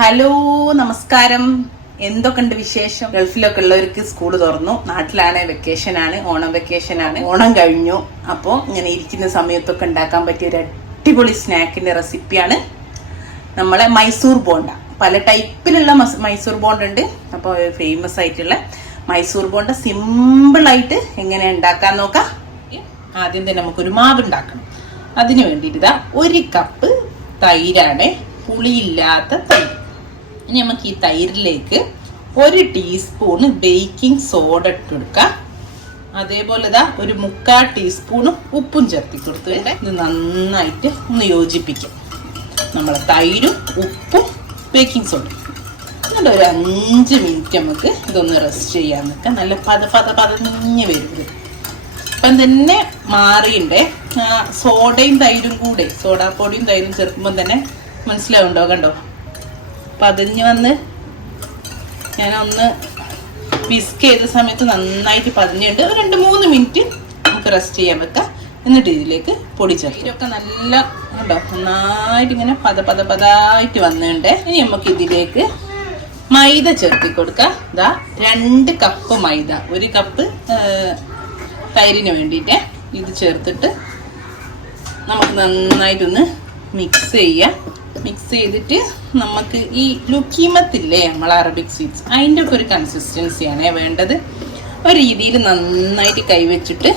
Hello നമസ്കാരം. എന്തൊക്കെയുണ്ട് വിശേഷം? ഗൾഫിലൊക്കെ ഉള്ളവർക്ക് സ്കൂൾ തുറന്നു, നാട്ടിലാണ് വെക്കേഷനാണ്, ഓണം വെക്കേഷനാണ്. ഓണം കഴിഞ്ഞു. അപ്പോൾ ഇങ്ങനെ ഇരിക്കുന്ന സമയത്തൊക്കെ ഉണ്ടാക്കാൻ പറ്റിയ ഒരു അടിപൊളി സ്നാക്കിന്റെ റെസിപ്പിയാണ് നമ്മളെ മൈസൂർ ബോണ്ട. പല ടൈപ്പിലുള്ള മൈസൂർ ബോണ്ട ഉണ്ട്. അപ്പോൾ ഫേമസ് ആയിട്ടുള്ള മൈസൂർ ബോണ്ട സിമ്പിളായിട്ട് എങ്ങനെ ഉണ്ടാക്കാൻ നോക്കാം. ആദ്യം തന്നെ നമുക്കൊരു മാവ് ഉണ്ടാക്കണം. അതിന് വേണ്ടിയിട്ട് ഇതാ 1 കപ്പ് തൈരാണ്, പുളിയില്ലാത്ത തൈര്. ഇനി നമുക്ക് ഈ തൈരിലേക്ക് 1 ടീസ്പൂണ് ബേക്കിംഗ് സോഡ ഇട്ട് കൊടുക്കാം. അതേപോലെ ഇതാ 1/4 ടീസ്പൂണ് ഉപ്പും ചേർത്തി കൊടുത്ത് ഇത് നന്നായിട്ട് ഒന്ന് യോജിപ്പിക്കും. നമ്മളെ തൈരും ഉപ്പും ബേക്കിംഗ് സോഡ എന്നിട്ട് ഒരു 5 മിനിറ്റ് നമുക്ക് ഇതൊന്ന് റെസ്റ്റ് ചെയ്യാൻ നിൽക്കാം. നല്ല പതഞ്ഞ് വരും. അപ്പം തന്നെ മാറിയുണ്ടേ. സോഡയും തൈരും കൂടെ, സോഡാപ്പൊടിയും തൈരും ചേർക്കുമ്പോൾ തന്നെ മനസ്സിലാവുണ്ടോ? കണ്ടോ, പതഞ്ഞ് വന്ന് ഞാനൊന്ന് വിസ്ക് ചെയ്ത സമയത്ത് നന്നായിട്ട് പതഞ്ഞിട്ട് ഒരു 2-3 മിനിറ്റ് നമുക്ക് റെസ്റ്റ് ചെയ്യാൻ വെക്കാം. എന്നിട്ട് ഇതിലേക്ക് പൊടി ചേർക്കും. ഇതൊക്കെ നല്ല കണ്ടോ നന്നായിട്ട് ഇങ്ങനെ പതായിട്ട് വന്നിട്ടുണ്ട്. ഇനി നമുക്ക് ഇതിലേക്ക് മൈദ ചേർത്തി കൊടുക്കാം. ഇതാ 2 കപ്പ് മൈദ, 1 കപ്പ് തൈരിന് വേണ്ടിയിട്ട് ഇത് ചേർത്തിട്ട് നമുക്ക് നന്നായിട്ടൊന്ന് മിക്സ് ചെയ്യാം. മിക്സ് ചെയ്തിട്ട് നമുക്ക് ഈ ലുക്കീമത്തില്ലേ നമ്മൾ അറബിക് സ്വീറ്റ്സ്, അതിൻ്റെ ഒക്കെ ഒരു കൺസിസ്റ്റൻസിയാണ് വേണ്ടത്. ഒരു രീതിയിൽ നന്നായിട്ട് കൈവച്ചിട്ട്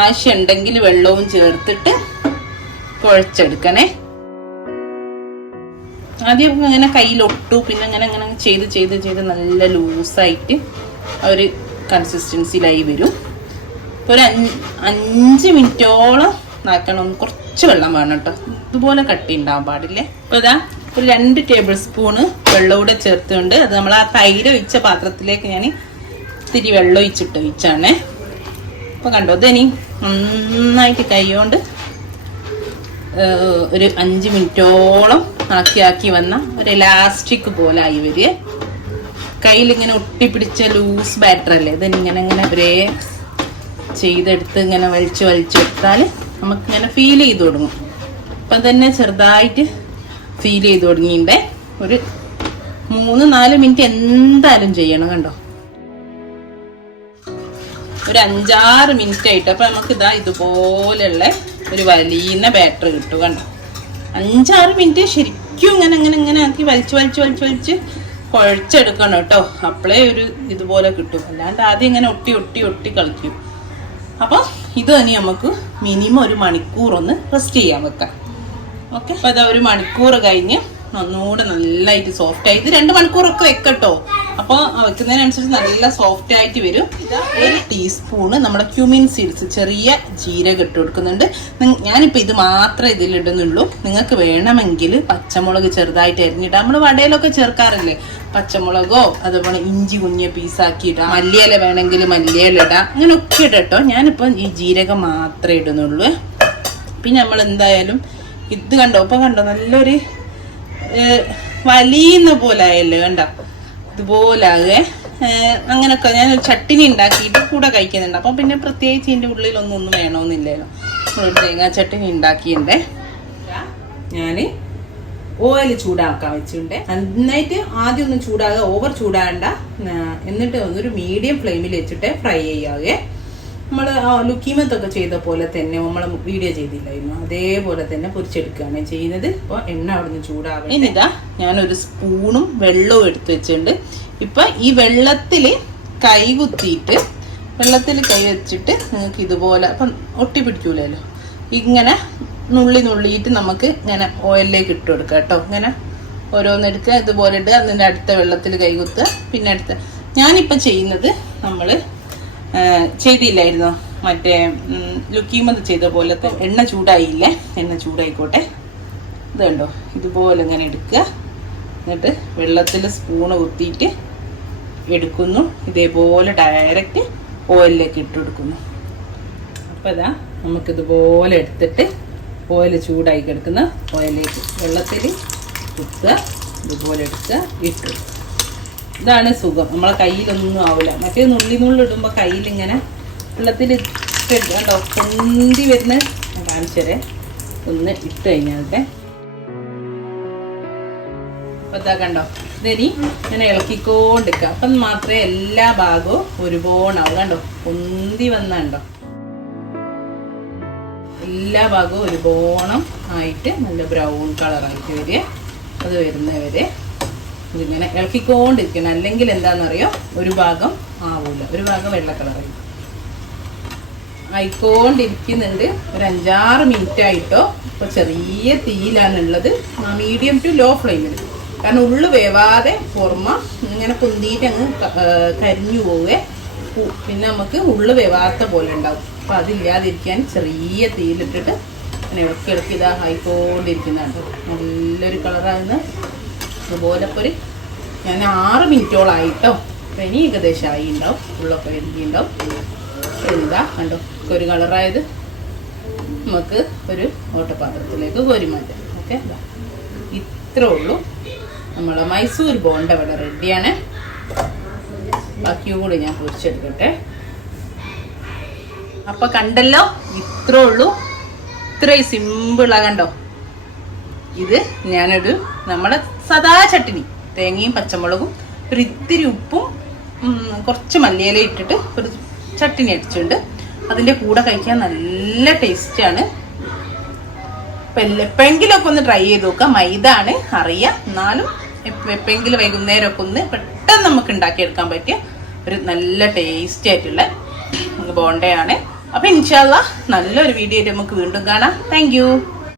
ആവശ്യമുണ്ടെങ്കിൽ വെള്ളവും ചേർത്തിട്ട് കുഴച്ചെടുക്കണേ. ആദ്യം അങ്ങനെ കയ്യിലൊട്ടു, പിന്നെ അങ്ങനെ ചെയ്ത് നല്ല ലൂസായിട്ട് ഒരു കൺസിസ്റ്റൻസിയിലായി വരും. ഒരു 5 മിനിറ്റോളം ആക്കണം. കുറച്ച് വെള്ളം വേണം കേട്ടോ, ഇതുപോലെ കട്ടി ഉണ്ടാവാൻ പാടില്ലേ. അപ്പോൾ ഇതാ ഒരു 2 ടേബിൾ സ്പൂണ് വെള്ളം കൂടെ ചേർത്തുകൊണ്ട് അത് നമ്മൾ ആ തൈര് ഒഴിച്ച പാത്രത്തിലേക്ക് ഞാൻ ഇത്തിരി വെള്ളം ഒഴിച്ചാണേ. അപ്പോൾ കണ്ടോ, ഇതിനി നന്നായിട്ട് കൈകൊണ്ട് ഒരു 5 മിനിറ്റോളം ആക്കി വന്ന ഒരു എലാസ്റ്റിക് പോലെ ആയി വരിക. കയ്യിലിങ്ങനെ ഒട്ടിപ്പിടിച്ച ലൂസ് ബാറ്റർ അല്ലേ, ഇതിങ്ങനെ ഒരേ ചെയ്തെടുത്ത് ഇങ്ങനെ വലിച്ചെടുത്താൽ നമുക്കിങ്ങനെ ഫീൽ ചെയ്ത് തുടങ്ങും. അപ്പം തന്നെ ചെറുതായിട്ട് ഫീൽ ചെയ്ത് തുടങ്ങിയിട്ടുണ്ട്. ഒരു 3-4 മിനിറ്റ് എന്തായാലും ചെയ്യണം. കണ്ടോ, ഒരു 5-6 മിനിറ്റ് ആയിട്ട് അപ്പം നമുക്ക് ഇതാ ഇതുപോലെയുള്ള ഒരു വലിയ ബാറ്റർ കിട്ടും. കണ്ടോ, 5-6 മിനിറ്റ് ശരിക്കും ഇങ്ങനെ ആക്കി വലിച്ച് കുഴച്ചെടുക്കണം കേട്ടോ. അപ്പോഴേ ഒരു ഇതുപോലെ കിട്ടും. അല്ലാണ്ട് ആദ്യം ഇങ്ങനെ ഒട്ടി കളിക്കും. അപ്പോൾ ഇത് തന്നെ നമുക്ക് മിനിമം 1 മണിക്കൂർ ഒന്ന് റെസ്റ്റ് ചെയ്യാൻ വെക്കാം. ഓക്കെ, അപ്പോൾ അതാ 1 മണിക്കൂർ കഴിഞ്ഞ് ഒന്നുകൂടെ നല്ലതായിട്ട് സോഫ്റ്റ് ആയിട്ട് 2 മണിക്കൂറൊക്കെ വെക്കട്ടോ. അപ്പോൾ വെക്കുന്നതിനനുസരിച്ച് നല്ല സോഫ്റ്റ് ആയിട്ട് വരും. 1 ടീസ്പൂണ് നമ്മുടെ ക്യുമിൻ സീഡ്സ്, ചെറിയ ജീരകം ഇട്ട് കൊടുക്കുന്നുണ്ട്. ഞാനിപ്പോൾ ഇത് മാത്രമേ ഇതിലിടുന്നുള്ളൂ. നിങ്ങൾക്ക് വേണമെങ്കിൽ പച്ചമുളക് ചെറുതായിട്ട് അരിഞ്ഞിട്ട്, നമ്മൾ വടയിലൊക്കെ ചേർക്കാറില്ലേ, പച്ചമുളകോ അതുപോലെ ഇഞ്ചി കുഞ്ഞ പീസാക്കി ഇടാം. മല്ലിയില വേണമെങ്കിൽ മല്ലിയില ഇടാം, അങ്ങനെയൊക്കെ ഇടട്ടോ. ഞാനിപ്പം ഈ ജീരകം മാത്രമേ ഇടുന്നുള്ളൂ. പിന്നെ നമ്മൾ എന്തായാലും ഇത് കണ്ടോ, ഇപ്പം കണ്ടോ നല്ലൊരു വലിയുന്ന പോലെ ആയല്ലോ. കണ്ടോ, ഇതുപോലാകെ അങ്ങനെയൊക്കെ ഞാനൊരു ചട്ടിനി ഉണ്ടാക്കിയിട്ട് കൂടെ കഴിക്കുന്നുണ്ട്. അപ്പം പിന്നെ പ്രത്യേകിച്ച് ഇതിൻ്റെ ഉള്ളിലൊന്നും വേണമെന്നില്ലല്ലോ. നമ്മളൊരു തേങ്ങാ ചട്ടിനി ഉണ്ടാക്കിയിട്ടുണ്ടേ. ഞാൻ ഓയിൽ ചൂടാക്കാൻ വെച്ചിട്ടുണ്ട്. നന്നായിട്ട് ആദ്യം ഒന്ന് ചൂടാകുക, ഓവർ ചൂടാകണ്ട. എന്നിട്ട് ഒരു മീഡിയം ഫ്ലെയിമിൽ വെച്ചിട്ട് ഫ്രൈ ചെയ്യാതെ നമ്മൾ ലുക്കീമത്തൊക്കെ ചെയ്ത പോലെ തന്നെ നമ്മൾ വീഡിയോ ചെയ്തില്ലായിരുന്നു, അതേപോലെ തന്നെ പൊരിച്ചെടുക്കുകയാണ് ചെയ്യുന്നത്. അപ്പോൾ എണ്ണ അവിടെ നിന്ന് ചൂടാവും. ഇനിതാ ഞാനൊരു സ്പൂണും വെള്ളവും എടുത്ത് വെച്ചിട്ടുണ്ട്. ഇപ്പം ഈ വെള്ളത്തിൽ കൈ കുത്തിയിട്ട് കൈ വെച്ചിട്ട് നിങ്ങൾക്ക് ഇതുപോലെ അപ്പം ഒട്ടി പിടിക്കൂലല്ലോ, ഇങ്ങനെ നുള്ളിയിട്ട് നമുക്ക് ഇങ്ങനെ ഓയിലിലേക്ക് ഇട്ട് കൊടുക്കുക കേട്ടോ. ഇങ്ങനെ ഓരോന്നെടുക്കുക, ഇതുപോലെ ഇടുക, അതിൻ്റെ അടുത്ത വെള്ളത്തിൽ കൈ കുത്തുക. പിന്നെ അടുത്ത ഞാനിപ്പം ചെയ്യുന്നത് നമ്മൾ ചെയ്തില്ലായിരുന്നോ മറ്റേ ലുക്കീമത് ചെയ്ത പോലത്തെ. എണ്ണ ചൂടായില്ലേ, എണ്ണ ചൂടായിക്കോട്ടെ. ഇത് കണ്ടോ, ഇതുപോലെ ഇങ്ങനെ എടുക്കുക. എന്നിട്ട് വെള്ളത്തിൽ സ്പൂണ് കുത്തിയിട്ട് എടുക്കുന്നു. ഇതേപോലെ ഡയറക്റ്റ് ഓയിലിലേക്ക് ഇട്ട് കൊടുക്കുന്നു. അപ്പോൾ ഇതാ നമുക്കിതുപോലെ എടുത്തിട്ട് ഓയിൽ ചൂടായി കിടക്കുന്ന ഓയിലേക്ക് വെള്ളത്തിൽ കുത്തുക, ഇതുപോലെ എടുക്കുക, ഇട്ടു. ഇതാണ് സുഖം, നമ്മളെ കയ്യിലൊന്നും ആവില്ല. മറ്റേ നുള്ളിടുമ്പോൾ കയ്യിലിങ്ങനെ വെള്ളത്തിൽ കണ്ടോ പൊന്തി വരുന്ന കാണിച്ചരെ ഒന്ന് ഇട്ട് കഴിഞ്ഞാൽ അപ്പൊ ഇതാ കണ്ടോ, ഇതിനി ഇങ്ങനെ ഇളക്കിക്കൊണ്ടിരിക്കുക. അപ്പം മാത്രമേ എല്ലാ ഭാഗവും ഒരുപോണാവും. കണ്ടോ പൊന്തി വന്നുണ്ടോ, എല്ലാ ഭാഗവും ഒരുപോണം ആയിട്ട് നല്ല ബ്രൗൺ കളറായിട്ട് വരിക. അത് വരുന്നവരെ ഇതിങ്ങനെ ഇളക്കിക്കൊണ്ടിരിക്കണം. അല്ലെങ്കിൽ എന്താണെന്നറിയോ, ഒരു ഭാഗം ആവൂല, ഒരു ഭാഗം വെള്ള കളറായി ആയിക്കൊണ്ടിരിക്കുന്നുണ്ട്. ഒരു 5-6 മിനിറ്റ് ആയിട്ടോ. ഇപ്പോൾ ചെറിയ തീയിലാണുള്ളത്, മീഡിയം ടു ലോ ഫ്ലെയിമിൽ. കാരണം ഉള്ളു വേവാതെ പുറമ ഇങ്ങനെ പൊന്തിയിട്ട് അങ്ങ് കരിഞ്ഞു പോവേ, പിന്നെ നമുക്ക് ഉള്ളു വേവാത്ത പോലെ ഉണ്ടാവും. അപ്പം അതില്ലാതിരിക്കാൻ ചെറിയ തീയിലിട്ടിട്ട് അങ്ങനെ ഇളക്കി ഇതാ ആയിക്കൊണ്ടിരിക്കുന്നുണ്ട്. നല്ലൊരു കളറാകുന്ന അതുപോലെ ഒരു ഞാൻ 6 മിനിറ്റോളായിട്ടോ. അപ്പം ഇനി ഏകദേശം ആയി ഉണ്ടാവും, ഉള്ളൊക്കെ വെന്തിണ്ടാവും. എന്താ കണ്ടോ ഒരു കളറായത്. നമുക്ക് ഒരു ഓട്ടപാത്രത്തിലേക്ക് കോരി മാറ്റാം. ഓക്കെ, ഇത്രേ ഉള്ളൂ. നമ്മളെ മൈസൂർ ബോണ്ട ഇവിടെ റെഡിയാണ്. ബാക്കിയും കൂടി ഞാൻ പൊരിച്ചെടുക്കട്ടെ. അപ്പൊ കണ്ടല്ലോ, ഇത്രേ ഉള്ളൂ. ഇത്രയും സിമ്പിളാ. കണ്ടോ, ഇത് ഞാനൊരു നമ്മളെ സദാ ചട്നി, തേങ്ങയും പച്ചമുളകും ഒരു ഇത്തിരി ഉപ്പും കുറച്ച് മല്ലിയില ഇട്ടിട്ട് ഒരു ചട്നി അടിച്ചിട്ടുണ്ട്. അതിൻ്റെ കൂടെ കഴിക്കാൻ നല്ല ടേസ്റ്റാണ്. എപ്പോഴെങ്കിലുമൊക്കെ ഒന്ന് ട്രൈ ചെയ്ത് നോക്കാം. മൈദ ആണ് അറിയാം, എന്നാലും എപ്പോഴെങ്കിലും വൈകുന്നേരമൊക്കെ ഒന്ന് പെട്ടെന്ന് നമുക്ക് ഉണ്ടാക്കിയെടുക്കാൻ പറ്റിയ ഒരു നല്ല ടേസ്റ്റി ആയിട്ടുള്ള ബോണ്ടയാണ്. അപ്പം ഇൻഷാ അല്ലാഹ് നല്ലൊരു വീഡിയോ ആയിട്ട് നമുക്ക് വീണ്ടും കാണാം. Thank you.